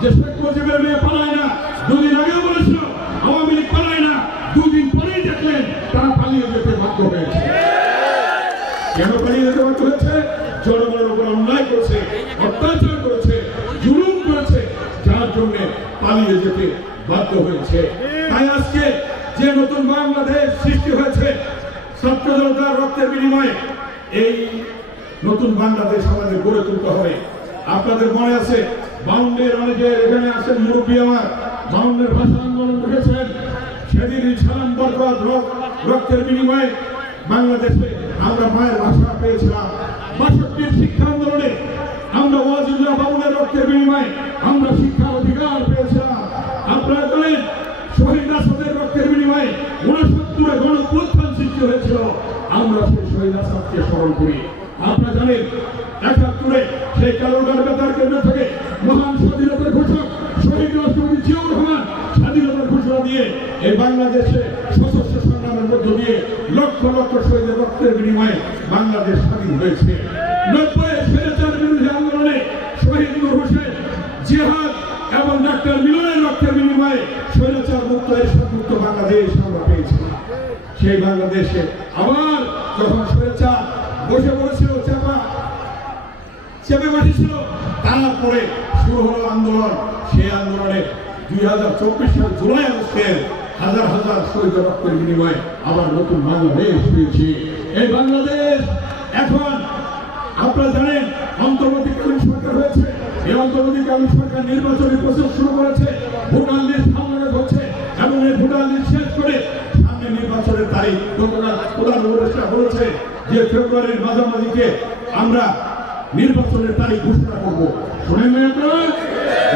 যে শেখ মুজিবের মেয়ে পালায় না, দুদিন আগেও বলেছিল, আওয়ামী লীগ পালায় না, দুদিন পরেই দেখলেন তারা পালিয়ে যেতে বাধ্য হয়েছে। কেন পালিয়ে যেতে বাধ্য হয়েছে? জনগণের উপর অন্যায় করেছে, অত্যাচার করেছে, জুলুম করেছে, যার জন্য পালিয়ে যেতে বাধ্য হয়েছে। তাই আজকে যে নতুন বাংলাদেশ সৃষ্টি হয়েছে ছাত্র জনতার রক্তের বিনিময়ে এই নতুন বাংলাদেশ আমাদের গড়ে তুলতে হবে। আপনাদের মনে আছে, বাউন্ডের অনেকে এখানে আছেন মুরব্বী আমার, বাউন্ডের ভাষা আন্দোলন দেখেছেন সেদিন সালাম বরকত রক- রক্তের বিনিময়ে বাংলাদেশে আমরা মায়ের ভাষা পেয়েছিলাম। বাষট্টির শিক্ষা আন্দোলনে আমরা ওয়াজিল্লাহ বাবুনের রক্তের বিনিময়ে আমরা শিক্ষার অধিকার পেয়েছিলাম। আপনারা জানেন, শহীদ আসাদের রক্তের বিনিময়ে উনসত্তরে গণপ্রত্থান সৃষ্টি হয়েছিল। আমরা সেই শহীদ আসাদকে স্মরণ করি। আপনারা জানেন একাত্তরে সেই কালোগার বেতার কেন্দ্র থেকে মহান স্বাধীনতার ঘোষক শহীদ রাষ্ট্রপতি জিয়াউর রহমান স্বাধীনতার ঘোষণা দিয়ে এই বাংলাদেশে সশস্ত্র সংগ্রামের মধ্য দিয়ে লক্ষ লক্ষ শহীদের রক্তের বিনিময়ে বাংলাদেশ স্বাধীন হয়েছে। নব্বই স্বৈরাচার বিরোধী আন্দোলনে শহীদ নূর হোসেন, জিহাদ এবং ডাক্তার মিলনের রক্তের বিনিময়ে স্বৈরাচার মুক্ত মুক্ত বাংলাদেশ আমরা পেয়েছি সেই বাংলাদেশে আবার যখন স্বৈরাচার বসে পড়েছিল চাপা। চেপে বসেছিল। তারপরে শুরু হলো আন্দোলন। সেই আন্দোলনে দুই হাজার চব্বিশ সাল জুলাই আগস্টের হাজার হাজার শহীদ রক্তের বিনিময়ে আবার নতুন বাংলাদেশ পেয়েছি এই বাংলাদেশ এখন, আপনারা জানেন, অন্তর্বর্তীকালীন সরকার হয়েছে। এই অন্তর্বর্তীকালীন সরকার নির্বাচনী প্রসেস শুরু করেছে। ভোটার লিস্ট সামনে হচ্ছে এবং এই ভোটার লিস্ট শেষ করে সামনে নির্বাচনের তারিখ। গতকাল যে ফেব্রুয়ারির মাঝামাঝিতে আমরা নির্বাচনের তারিখ ঘোষণা করব। শুনেন না আপনারা?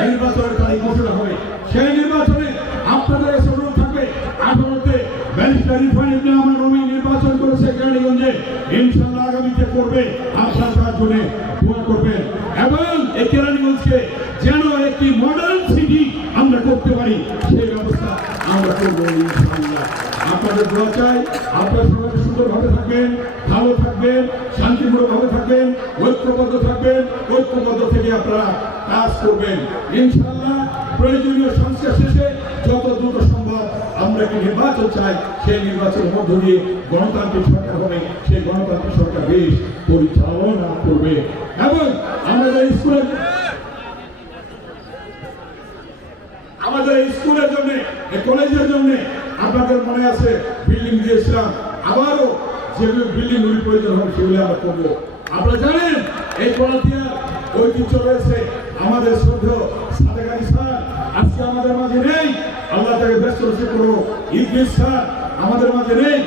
নির্বাচনের তারিখ ঘোষণা হবে। সেই নির্বাচনে আপনাদের অনুরোধ থাকবে। আঠারোতে ব্যারিস্টার ইরফান ইবনে আমার নবী নির্বাচন করেছে কেরানীগঞ্জে। ইনশাল্লাহ আগামীতে করবে। আপনার তার জন্য দোয়া করবেন। এবং এই কেরানীগঞ্জকে যেন একটি মডার্ন সিটি আমরা করতে পারি, সেই ব্যবস্থা আমরা করব ইনশাআল্লাহ আপনাদের দোয়া চাই। আপনারা সবাই সুন্দরভাবে থাকবেন, ভালো থাকবেন, শান্তিপূর্ণভাবে থাকবেন, ঐক্যবদ্ধ থাকবেন, ঐক্যবদ্ধ থেকে আপনারা কাজ করবেন। ইনশাআল্লাহ প্রয়োজনীয় সংস্কার শেষে যত দ্রুত সম্ভব আমরা কি নির্বাচন চাই। সেই নির্বাচনের মধ্য দিয়ে গণতান্ত্রিক সরকার হবে। সেই গণতান্ত্রিক সরকার দেশ পরিচালনা করবে। এবং আমাদের স্কুলের আমাদের স্কুলের জন্য কলেজের জন্য আপনাদের মনে আছে বিল্ডিং দিয়েছিলাম? আবারও যেগুলো বিল্ডিং গুলি প্রয়োজন হবে সেগুলি আমরা করব। আপনারা জানেন, এই কলাতিয়া ঐতিহ্য রয়েছে, আমাদের শ্রদ্ধেয় সাদেক আলী স্যার। আজকে আমাদের মাঝে নেই, আল্লাহ তাকে ব্যস্ত রসে ইদ্রিস স্যার। আমাদের মাঝে নেই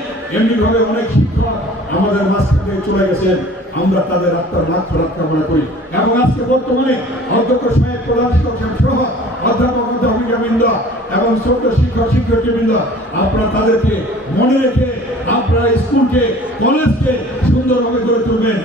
অনেক শিক্ষক আমাদের মাঝখান থেকে চলে গেছেন। আমরা তাদের আত্মার ফেরত কামনা করি। এবং আজকে বর্তমানে অধ্যক্ষ সাহেব, প্রধান শিক্ষক সহ অধ্যাপক বৃন্দ এবং ছোট শিক্ষক শিক্ষক বৃন্দ আপনারা তাদেরকে মনে রেখে আপনারা স্কুলকে, কলেজকে সুন্দরভাবে গড়ে তুলবেন।